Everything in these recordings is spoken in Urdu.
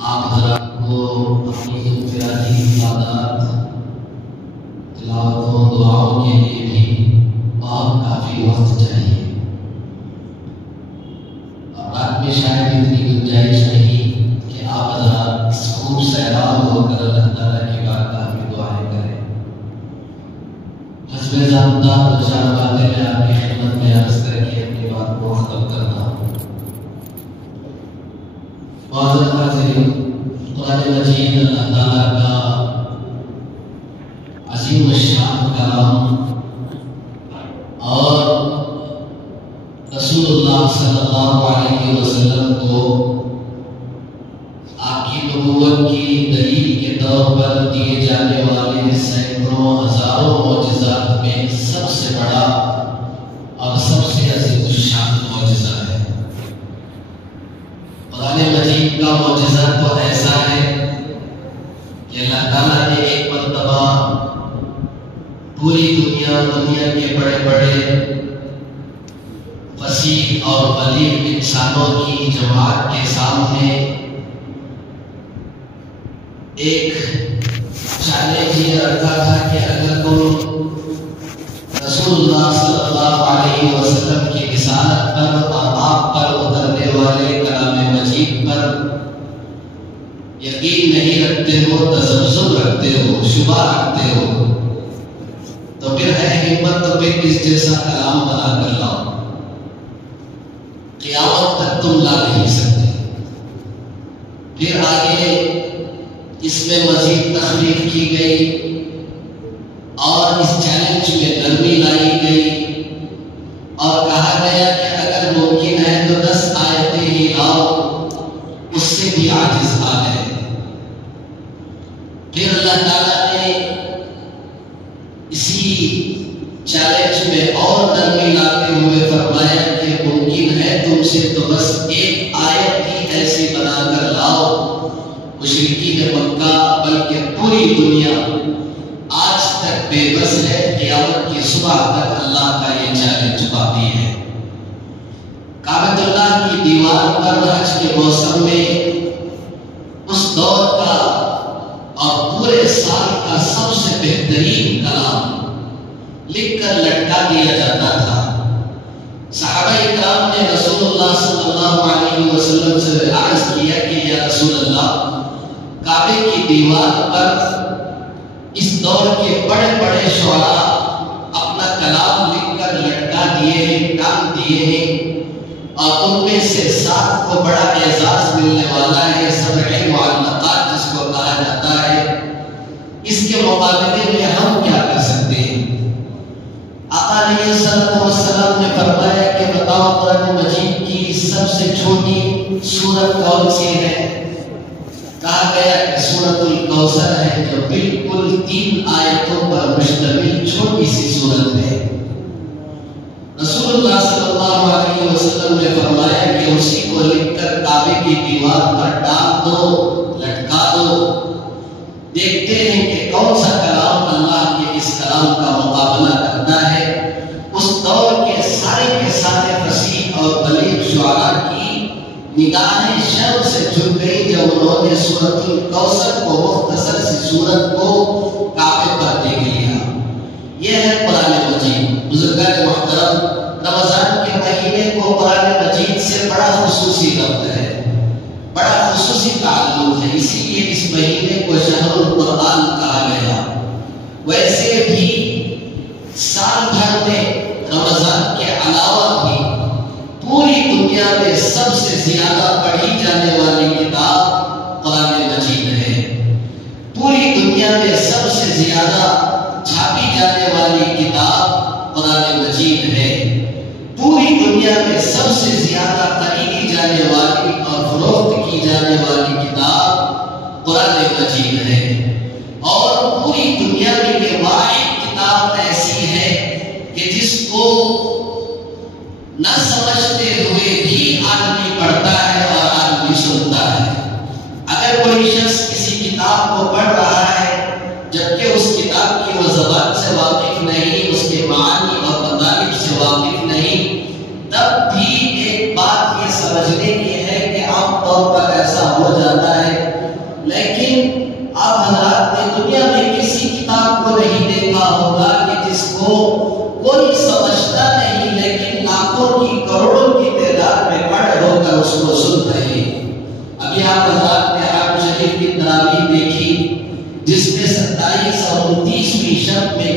آپ حضرات کو اپنی انفرادی عبادات، تلاوتوں، دعاؤں کے لیے بھی بہت کافی وقت چاہیے، اور رات میں شاید اتنی گنجائش نہیں کہ آپ حضرات خوب سیراب ہو کر اللہ تعالیٰ کی بارگاہ میں دعائیں کریں۔ حسب ضابطہ دو چار باتیں میں آپ کی خدمت میں عرض کر کے اپنی بات کو ختم کرتا ہوں۔ معزز حاضرین، قرآن مجید اللہ تعالیٰ کا عظیم الشان کلام اور رسول اللہ صلی اللہ علیہ وسلم کو آپ کی نبوت کی دلیل کے طور پر دیے جانے والے سینکڑوں ہزاروں معجزات میں سب سے بڑا اور سب سے عظیم الشان معجزہ ہے۔ قرآن مجید کا معجزہ تو ایسا ہے کہ اللہ تعالیٰ نے ایک مرتبہ پوری دنیا کے بڑے بڑے فصیح اور بلیغ انسانوں کی جماعت کے سامنے ایک چیلنج یہ رکھا تھا کہ اگر تم رسول اللہ صلی اللہ علیہ وسلم کی رسالت پر اور آپ پر اترنے والے کلام مجید پر یقین نہیں رکھتے ہو، تذبذب رکھتے ہو، شبہ رکھتے ہو، تو پھر ہے ہمت تو پھر اس جیسا کلام بنا کر لاؤ، قیامت تک تم لا نہیں سکتے۔ پھر آگے اس میں مزید تخلیق کی گئی اور اس چیلنج میں نرمی لائی گئی اور کہا گیا کہ اگر ممکن ہے تو 10 آیتیں ہی لاؤ، اس سے بھی عاجز آ گئے۔ پھر اللہ تعالیٰ نے اسی چیلنج میں اور نرمی لاتے ہوئے فرمایا کہ ممکن ہے تم سے تو بس ایک آیت ہی ایسی بنا کر لاؤ۔ مشرکین مکہ بلکہ پوری دنیا آج تک بے بس ہے، قیامت کی صبح تک اللہ کا یہ چیلنج باقی ہے۔ کعبۃ اللہ کی دیوار پر حج کے موسم میں اس دور کا اور پورے سال کا سب سے بہترین کلام لکھ کر لٹکا دیا جاتا تھا۔ صحابہ اکرام نے رسول اللہ صلی اللہ علیہ وسلم سے عرض کیا کہ یا رسول اللہ، کعبے کی دیوار پر اس دور کے بڑے بڑے شعراء اپنا کلام لکھ کر لٹکا دیے ہیں، ٹانگ دیے ہیں، اور ان میں سے 7 کو بڑا اعزاز ملنے والا ہے، سبع معلقات جس کو کہا جاتا ہے۔ اس کے مقابلے میں ہم کیا کر سکتے ہیں؟ آقا علیہ السلام نے فرمایا کہ بتاؤ قرآن مجید کی سب سے چھوٹی سورت کون سی ہے؟ کہا گیا کہ سورۃ الکوثر ہے، جو بالکل 3 آیتوں پر مشتمل چھوٹی سی سورت ہے۔ رسول اللہ صلی اللہ علیہ وسلم نے فرمایا کہ اسی کو لکھ کر کعبے کی دیوار پر ٹانگ دو، لٹکا دو، دیکھتے ہیں کہ کون سا کلام اللہ کے اس کلام کا مقابلہ کرتا ہے۔ اس دور کے سارے فصیح اور بلیغ شعراء کی نگاہیں شرم سے جھک گئی جب انہوں نے سورۃ الکوثر کو، مختصر سی سورت کو کعبے پر دیکھ لیا۔ یہ ہے قرآن مجید۔ بزرگان محترم، رمضان کے مہینے کو قرآن مجید سے بڑا خصوصی ربط ہے، بڑا خصوصی تعلق ہے، اسی لیے اس مہینے کو شہر القرآن کہا گیا۔ ویسے بھی سال بھر میں رمضان کے علاوہ بھی پوری دنیا میں سب سے زیادہ پڑھی جانے والی کتاب قرآن مجید ہے۔ پوری دنیا میں سب سے زیادہ چھاپی جانے والی کتاب قرآن مجید ہے۔ پوری دنیا میں سب سے زیادہ خریدی جانے والی اور فروخت کی جانے والی کتاب قرآن مجید ہے۔ اور پوری دنیا میں یہ واحد کتاب ایسی ہے کہ جس کو نہ سمجھتے ہوئے بھی آدمی پڑھتا ہے اور آدمی سنتا ہے۔ اگر کوئی شخص کسی کتاب کو پڑھ رہا ہے جبکہ اس کتاب کی وہ زبان سے واقف نہیں، اس کے معانی اور مطالب سے واقف نہیں، تب بھی ایک بات یہ سمجھنے کی ہے کہ عام طور پر ایسا ہو جاتا ہے آپ حضرات نے حرم شریف کی تراویح دیکھی جس میں 27 اور 29ویں شب میں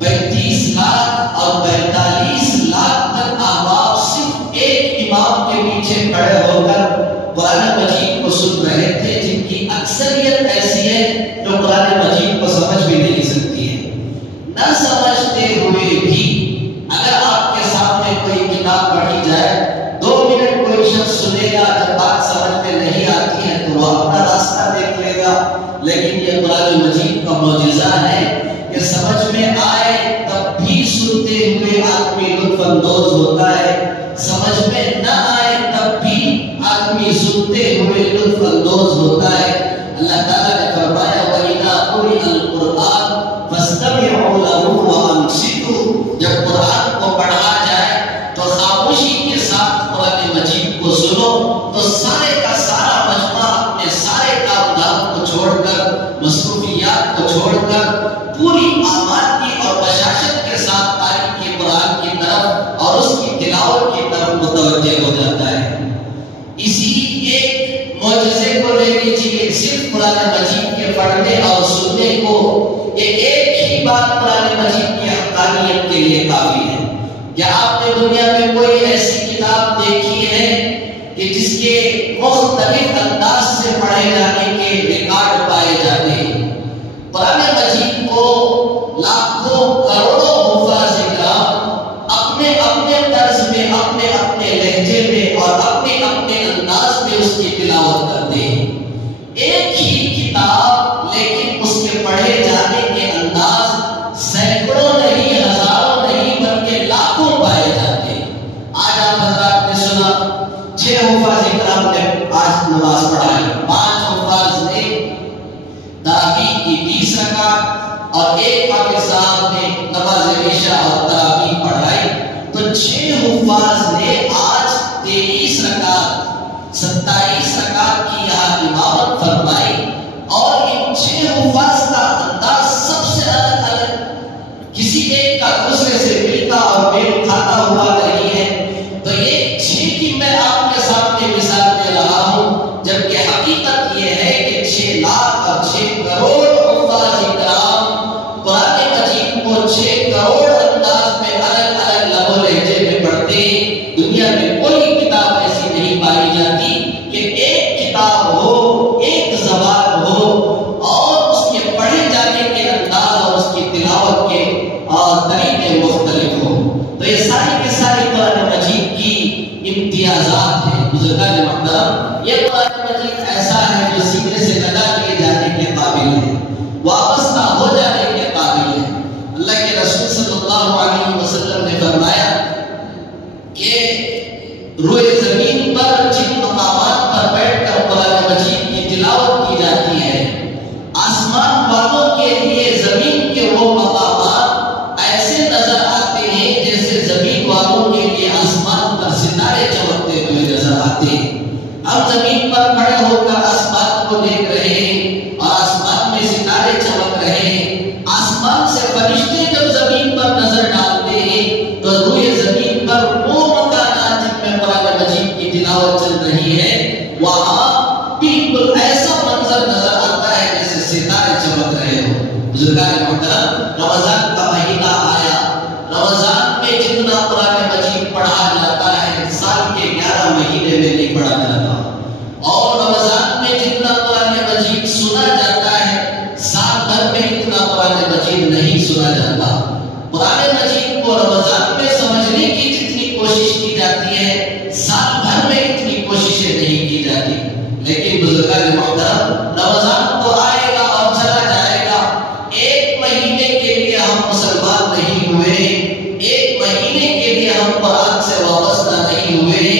35 لاکھ اور 45 لاکھ تک احباب صرف ایک امام کے پیچھے کھڑے ہو کر قرآن مجید کو سن رہے تھے، جن کی اکثریت ایسی ہے جو قرآن مجید کو سمجھ بھی نہیں سکتی ہے۔ نہ سمجھتے ہوئے بھی اگر آپ کے سامنے کوئی کتاب پڑھی جائے 2 منٹ کوئی شخص سنے گا، جب بات سمجھ میں نہیں آتی ہے تو وہ اپنا راستہ دیکھ لے گا۔ لیکن یہ قرآن مجید کا معجزہ ہے کہ سمجھ میں آئے تب بھی سنتے ہوئے آدمی لطف اندوز ہوتا ہے، سمجھ میں نہ آئے تب بھی آدمی سنتے ہوئے لطف اندوز ہوتا ہے۔ اللہ تعالیٰ نے فرمایا وَإِذَا قُرِئَ الْقُرْآنُ فَاسْتَمِعُوا لَهُ وَأَنصِتُوا، جب قرآن کو پڑھا جائے تو خاموشی کے ساتھ قرآن مجید کو سنو۔ تو سارے کا سارا مجمع اپنے سارے کام دھام کو چھوڑ کر، مصروفیات کو چھوڑ کر پوری آمادگی اور بشاشت کے ساتھ تاریخ کی قرآن کی طرف اور اس کی تلاوت کی طرف متوجہ ہو جاتا ہے۔ اسی ایک معجزے کو لے لیجیے، صرف قرآن مجید کے پڑھنے اور سننے کو یہ ایک ہی بات قرآن مجید کی حقانیت کے لیے کافی ہے۔ کیا آپ نے دنیا میں کوئی ایسی کتاب دیکھی ہے کہ جس کے مختلف انداز سے پڑھے جانے کے ریکارڈ پائے جاتے ہیں؟ قرآن مجید کو لاکھوں کروڑوں حفاظ کرام اپنے اپنے طرز میں، اپنے اپنے لہجے میں اور اپنے اپنے انداز میں اس کی تلاوت کرتے ہیں۔ ایک ہی کتاب لیکن اس کے پڑھے جانے کے انداز سینکڑوں نہیں، ہزاروں نہیں بلکہ لاکھوں پائے جاتے ہیں۔ آج آپ حضرات نے سنا 6 حفاظ کرام نے آج نماز پڑھائی، 5 حفاظ نے تراویح کی 20 رکعت اور ایک حافظ صاحب نے نماز عشاء اور تراویح پڑھائی۔ تو 6 حفاظ نے آج 23 رکعت 27 رکعت کی یہاں امامت فرمائی، اور ان 6 حفاظ کا انداز سب سے الگ الگ، کسی ایک کا دوسرے سے ملتا اور میل کھاتا ہوا نہیں ہے۔ تو یہ 6 کی میں آپ کے سامنے مثال دے رہا ہوں، جبکہ حقیقت یہ ہے کہ 6 لاکھ اور 6 کروڑ حفاظ کرام قرآن مجید کو 6 کروڑ انداز میں الگ الگ لب و لہجے میں پڑھتے ہیں۔ دنیا میں کوئی کتاب ایسی نہیں پائی جاتی کہ ایک کتاب ہو، ایک زبان ہو اور اس کے پڑھے جانے کے انداز اور اس کی تلاوت کے طریقے مختلف ہوں۔ تو یہ ساری کے ساری قرآن مجید کی امتیازات ہیں۔ بزرگان محترم، یہ قرآن مجید ایسا ہے جو سینے سے لگا لیے جانے کے قابل ہے، وابستہ ہو جانے کے قابل ہے۔ اللہ کے رسول صلی اللہ علیہ وسلم نے فرمایا کہ روئے زمین پر جن مقامات پر بیٹھ کر قرآن مجید کی تلاوت کی جاتی ہے، آسمان والوں کے لیے زمین کے وہ مقامات ایسے نظر آتے ہیں جیسے زمین والوں کے لیے آسمان پر ستارے چمکتے ہوئے نظر آتے ہیں۔ ہم زمین پر کھڑے ہو کر آسمان کو دیکھ رہے ہیں اور آسمان میں ستارے چمک رہے ہیں۔ آسمان سے فرشتے جب زمین پر نظر ڈالتے ہیں تو روئے زمین پر وہ مکانات جن میں قرآن مجید کی تلاوت چل رہی ہے، وہاں بالکل ایسا منظر نظر آتا ہے جیسے ستارے چمک رہے ہو۔ بزرگان محترم، رمضان کا مہینہ آیا، رمضان میں جتنا قرآن مجید پڑھا جاتا ہے سال کے 11 مہینے میں نہیں پڑھا جاتا، اور رمضان میں جتنا قرآن مجید سنا جاتا ہے سال بھر میں اتنا قرآن مجید نہیں سنا جاتا۔ قرآن مجید کو رمضان میں سمجھنے کی جتنی کوشش کی جاتی ہے سال بھر میں اتنی کوششیں نہیں کی جاتی۔ لیکن بزرگان محترم، رمضان تو آئے گا اور چلا جائے گا، ایک مہینے کے لیے ہم مسلمان نہیں ہوئے، ایک مہینے کے لیے ہم قرآن سے وابستہ نہیں ہوئے۔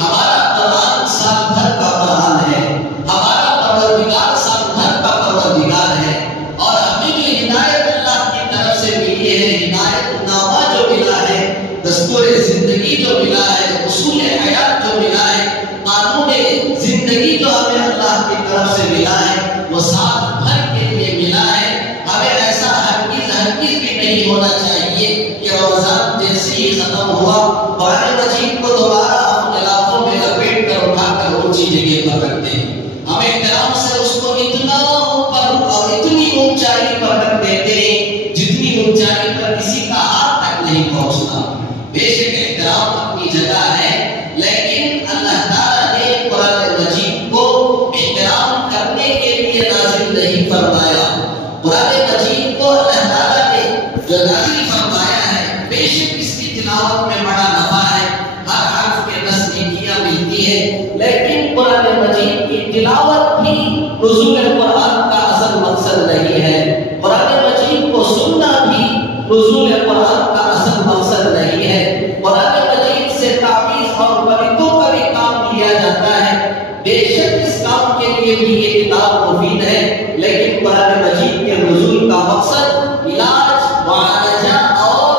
ہمارا قرآن سال بھر کا قرآن ہے، ہمارا پروردگار سال بھر کا پروردگار ہے، اور ہمیں بھی ہدایت اللہ کی طرف سے ملی ہے، ہدایت نامہ جو ملا ہے، دستور زندگی جو ملا ہے، اصول حیات جو ملا ہے، قانون زندگی جو ہمیں اللہ کی طرف سے ملا ہے، وہ سال بھر کے لیے ملا ہے۔ ہمیں ایسا ہرگز بھی نہیں ہونا چاہیے کہ رمضان جیسے ہی ختم ہوا قرآن مجید کو دوبارہ ہم غلافوں میں لپیٹ کر اٹھا کر اونچی جگہ پر رکھتے ہیں۔ ہم احترام سے اس کو اتنا اوپر اور اتنی اونچائی پر رکھ دیتے ہیں جتنی اونچائی پر کسی کا ہاتھ تک نہیں پہنچتا۔ بے شک احترام اپنی جگہ ہے، لیکن اللہ تعالیٰ نے قرآن مجید کو احترام کرنے کے لیے نازل نہیں فرمایا۔ قرآن مجید کو اللہ تعالیٰ نے جو نازل فرمایا ہے، بے شک اس کی تلاوت میں بڑا نفع ہے، ہر حرف کے 10 نیکیاں ملتی ہیں، لیکن قرآن مجید کی تلاوت بھی نزول قرآن کا اصل مقصد نہیں ہے۔ قرآن مجید کو سننا بھی نزول قرآن کا اصل مقصد نہیں ہے۔ قرآن مجید سے تعویذ اور پریتوں کا بھی کام لیا جاتا ہے، بے شک اس کام کے لیے بھی یہ کتاب مفید ہے، لیکن قرآن مجید کے نزول کا مقصد علاج، معالجہ اور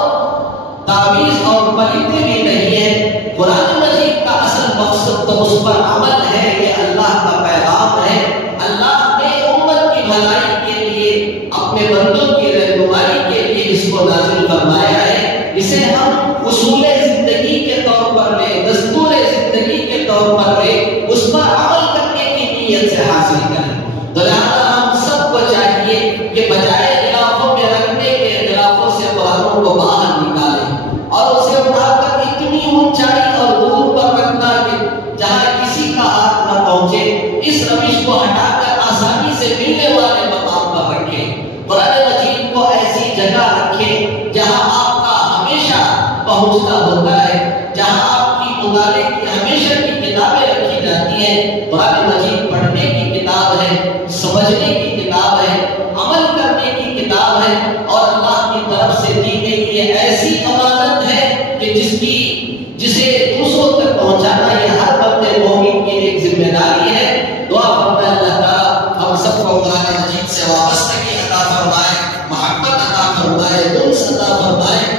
تعویذ اور پریتے بھی نہیں ہے۔ قرآن مجید کا اصل مقصد تو اس پر عمل ہے، یہ اللہ کا پیغام ہے۔ اللہ نے امت کی بھلائی کے لیے، اپنے بندوں کی رہنمائی کے لیے اس کو نازل فرمایا ہے۔ اسے ہم اصول زندگی کے طور پر لیں، دستور زندگی کے طور پر لیں، اس پر عمل کرنے کی نیت سے حاصل کریں۔ تو لہٰذا ہم سب کو چاہیے کہ بجائے غلافوں میں رکھنے کے، غلافوں سے قرآنوں کو باہر نکالیں اور اسے اٹھا کر اتنی اونچائی اور دور پر رکھنا کہ جہاں کسی کا ہاتھ نہ پہنچے، اس روش کو ہٹا کر آسانی سے ملنے والے مقام پر رکھیں۔ قرآن مجید کو ایسی جگہ رکھیں جہاں آپ کا ہمیشہ پہنچنا ہوتا ہے، جہاں آپ کی مطالعے کی ہمیشہ کی کتابیں رکھی جاتی ہیں۔ قرآن مجید پڑھنے کی کتاب ہے، سمجھنے کی کتاب ہے، عمل کرنے کی کتاب ہے، اور اللہ کی طرف سے دی گئی یہ ایسی امانت ہے کہ جسے دوسروں تک پہنچانا یہ ہر بندے مومن کی ایک ذمہ داری ہے۔ دعا کرتا ہے اللہ تعالیٰ ہم سب کو قرآن مجید سے وابستگی عطا فرمائے، محبت عطا فرمائے، انس عطا فرمائے۔